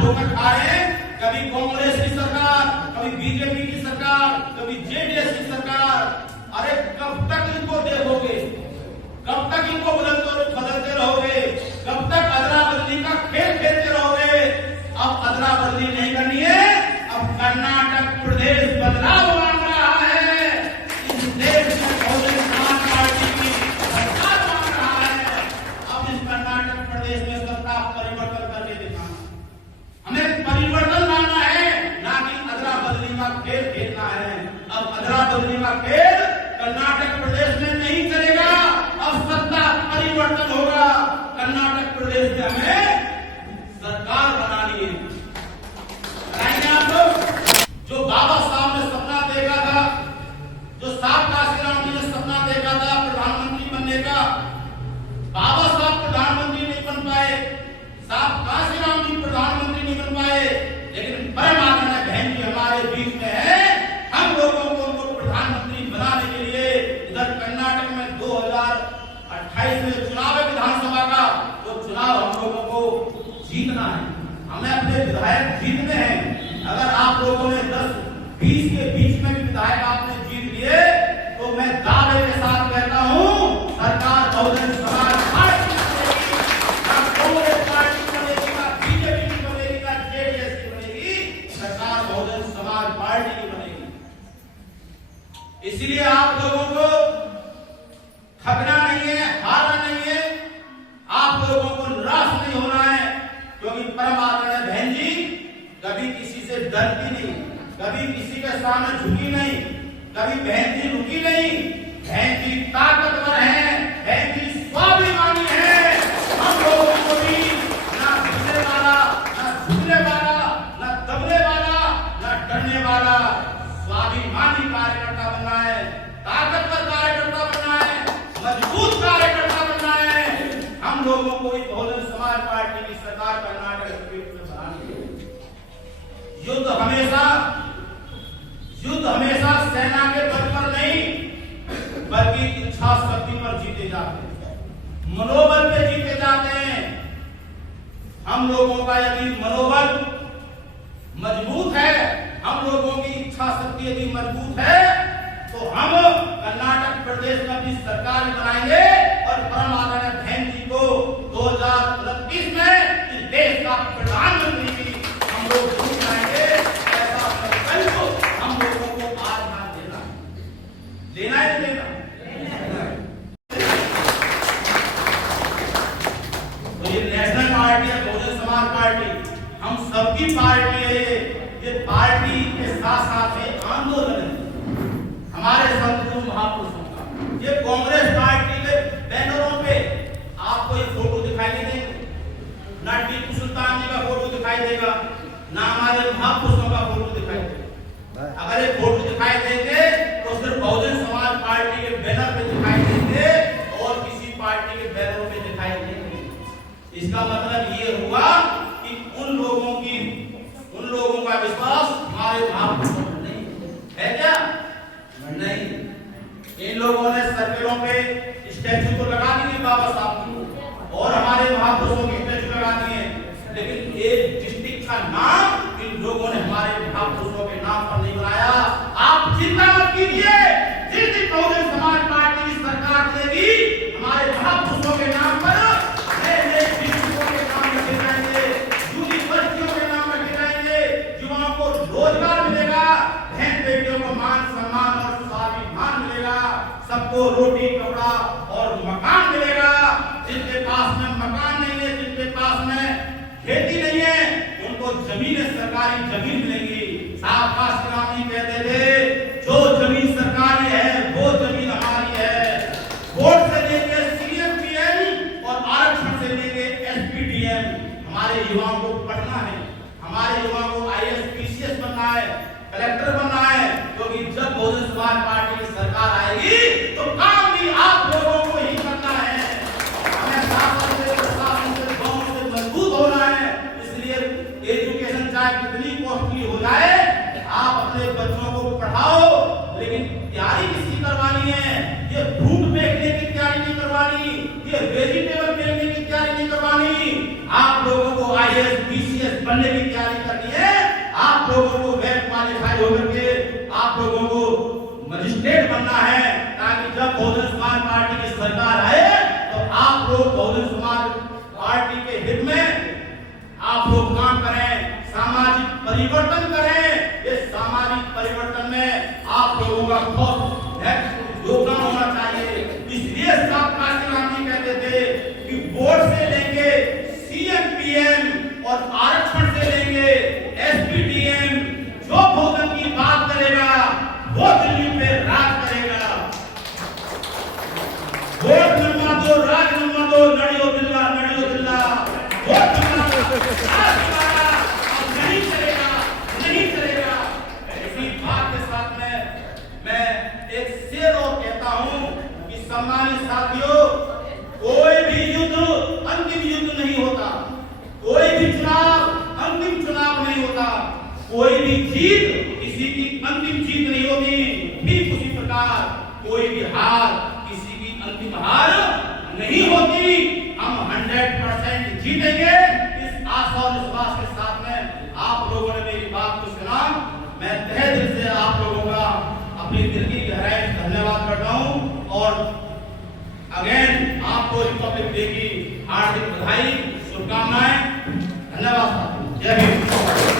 ठोकर खा रहे हैं, कभी कांग्रेस की सरकार, कभी बीजेपी की सरकार, कभी जेडीएस की सरकार। अरे कब तक इनको देखोगे, कब तक इनको बदलते रहोगे, कब तक अदला बदली का खेल खेलते रहोगे? अब अदला बदली नहीं करनी है, अब कर्नाटक प्रदेश बदलाव मांग रहा है। इस देश में बहुजन समाज पार्टी की सरकार मांग रहा है। अब इस कर्नाटक प्रदेश में सत्ता परिवर्तन करके दिखाना, हमें परिवर्तन लाना है, ना कि अदला बदली का खेल खेलना है। अब अदला बदली का खेल कर्नाटक प्रदेश में नहीं चलेगा, अब सत्ता परिवर्तन होगा। कर्नाटक प्रदेश में हमें सरकार बनानी है। बताएंगे आप लोग, जो बाबा साहब ने सपना देखा था, जो साहब काशीराम जी ने सपना देखा था प्रधानमंत्री बनने का, बाबा साहब प्रधानमंत्री नहीं बन पाए, साहब काशीराम जी प्रधानमंत्री नहीं बन पाए, लेकिन परमात्मा बहन जी हमारे बीच में है। हम लोगों को उनको प्रधानमंत्री बनाने के लिए इधर कर्नाटक में 2028 में चुनाव है विधानसभा का, वो चुनाव हम लोगों को जीतना है, हमें अपने विधायक जीतने हैं। अगर आप लोगों ने 10-20 के बीच में भी विधायक आपने जीत लिए, तो मैं दावे के साथ कहता हूं सरकार बहुजन समाज पार्टी बनेगी, ना कांग्रेस पार्टी बनेगी, ना बीजेपी की बनेगी, ना जेडीएस की बनेगी, सरकार बहुजन समाज पार्टी की बनेगी। इसलिए आप लोगों को थकना नहीं है, हारना नहीं है, आप लोगों को निराश नहीं होना है, क्योंकि परमात्मा बहन जी कभी किसी से डरती नहीं, कभी किसी के सामने झुकी नहीं, कभी बहन जी रुकी नहीं। बहन जी ताकतवर है, बहन जी स्वाभिमानी है। हम लोगों को भी ना झुकने वाला, ना झुकने वाला, ना दबने वाला, ना डरने वाला स्वाभिमानी कार्यकर्ता बनना है, ताकतवर कार्यकर्ता बनना है, मजबूत कार्यकर्ता बनना है। हम लोगों को बहुजन समाज पार्टी की सरकार कर्नाटक में बनानी है। युद्ध हमेशा सेना के बल पर नहीं, बल्कि इच्छा शक्ति पर जीते जाते हैं, मनोबल पे जीते जाते हैं। हम लोगों का यदि मनोबल मजबूत है, हम लोगों की इच्छा शक्ति यदि मजबूत है, तो हम कर्नाटक प्रदेश में अपनी सरकार बनाएंगे और परमात्मा बहन जी को 2029 में इस देश का प्रधानमंत्री भी हम लोग बनाएंगे। ऐसा संकल्प हम लोगों को आज मान लेना है, लेना है। तो ये नेशनल पार्टी है, बहुजन समाज पार्टी, हम सबकी पार्टी है। ये पार्टी के साथ साथ में आंदोलन है हमारे संत गुरु महापुरुषों का। ये कांग्रेस पार्टी के बैनरों पे आपको ये फोटो दिखाई नहीं देंगे, ना टीपू सुल्तान जी का फोटो दिखाई देगा, ना हमारे महापुरुषों का फोटो दिखाई देगा। अगर ये फोटो दिखाई देंगे तो सिर्फ बहुजन समाज पार्टी के बैनर पे दिखाई देंगे और किसी पार्टी के बैनरों पे दिखाई देंगे। इसका मतलब ये हुआ कि उन लोगों का विश्वास हमारे महापुरुषों में नहीं है। क्या नहीं? इन लोगों ने सर्किलों पे स्टैचू तो लगा दिए बाबा साहब की और हमारे महापुरुषों की स्टैचू लगा दिए, लेकिन एक डिस्ट्रिक्ट का नाम इन लोगों ने हमारे महापुरुषों के नाम पर नहीं बनाया। आप चिंता मत कीजिए, जिस दिन बहुजन समाज पार्टी की सरकार देगी, हमारे महापुरुषों के नाम पर नए डिस्ट्रिक्टों के नाम रखे जाएंगे, यूनिवर्सिटियों के नाम रखे जाएंगे, युवाओं को रोजगार मिलेगा, बहन बेटियों को मान सम्मान और स्वाभिमान मिलेगा, सबको रोटी कपड़ा और मकान मिलेगा। जिनके पास में मकान नहीं है, जिनके पास में खेती नहीं है, उनको जमीनें, सरकारी जमीन मिलेगी। साहब काशीराम जी कहते थे, जो जमीन सरकारी है वो जमीन हमारी है। वोट से लेके सीएम पीएम और आरक्षण से लेके एसपीडीएम। हमारे युवाओं को पढ़ना है, हमारे युवाओं को आईएएस पीसीएस बनना है, कलेक्टर बनना है, क्योंकि जब बहुजन समाज पार्टी की सरकार आएगी तो काम भी आप लोगों को ही करना है। हमें शासन से, प्रशासन से, गांव से मजबूत होना है। इसलिए एजुकेशन चाहे कितनी कॉस्टली हो जाए, आप अपने बच्चों को पढ़ाओ, लेकिन तैयारी किसकी करवानी है? ये फ्रूट बेचने की तैयारी नहीं करवानी, ये वेजिटेबल बेचने की तैयारी नहीं करवानी। आप लोगों को आईएएस पीसीएस यूसीएस बनने की तैयारी करनी है, आप लोगों को वेल क्वालिफाइड होकर के आप लोगों को मजिस्ट्रेट बनना है, ताकि जब बहुजन समाज पार्टी की सरकार आए तो आप लोग बहुजन समाज पार्टी के हित में आप लोग काम करें, सामाजिक परिवर्तन करें। इस सामाजिक परिवर्तन में आप लोगों का बहुत योगदान होना चाहिए। इसलिए साहब काशी गांधी कहते थे कि वोट से लेंगे सीएम पीएम और आरक्षण से लेंगे एसपीडीएम, जो बहुजन की बात करेगा वो दिल्ली पे राज करेगा। वोट नंबर 2 राज नंबर 2 नड़ियो दिल्ला वोट नंबर 2 नहीं चलेगा। इसी बात के साथ में मैं एक शेर और कहता हूं कि सम्मानित साथियों, कोई भी युद्ध अंतिम युद्ध नहीं होता, कोई भी चुनाव अंतिम चुनाव नहीं होता, कोई भी जीत किसी की अंतिम जीत नहीं होती। ठीक उसी प्रकार कोई भी हार किसी की अंतिम हार नहीं होती। हम 100% जीतेंगे, इस आशा और विश्वास के साथ में आप लोगों ने मेरी बात को सुना। मैं तहे दिल से आप लोगों का अपनी दिल की गहराई से धन्यवाद करता हूं और अगेन आपको रिपब्लिक डे की हार्दिक बधाई, शुभकामनाएं। धन्यवाद। जय हिंद।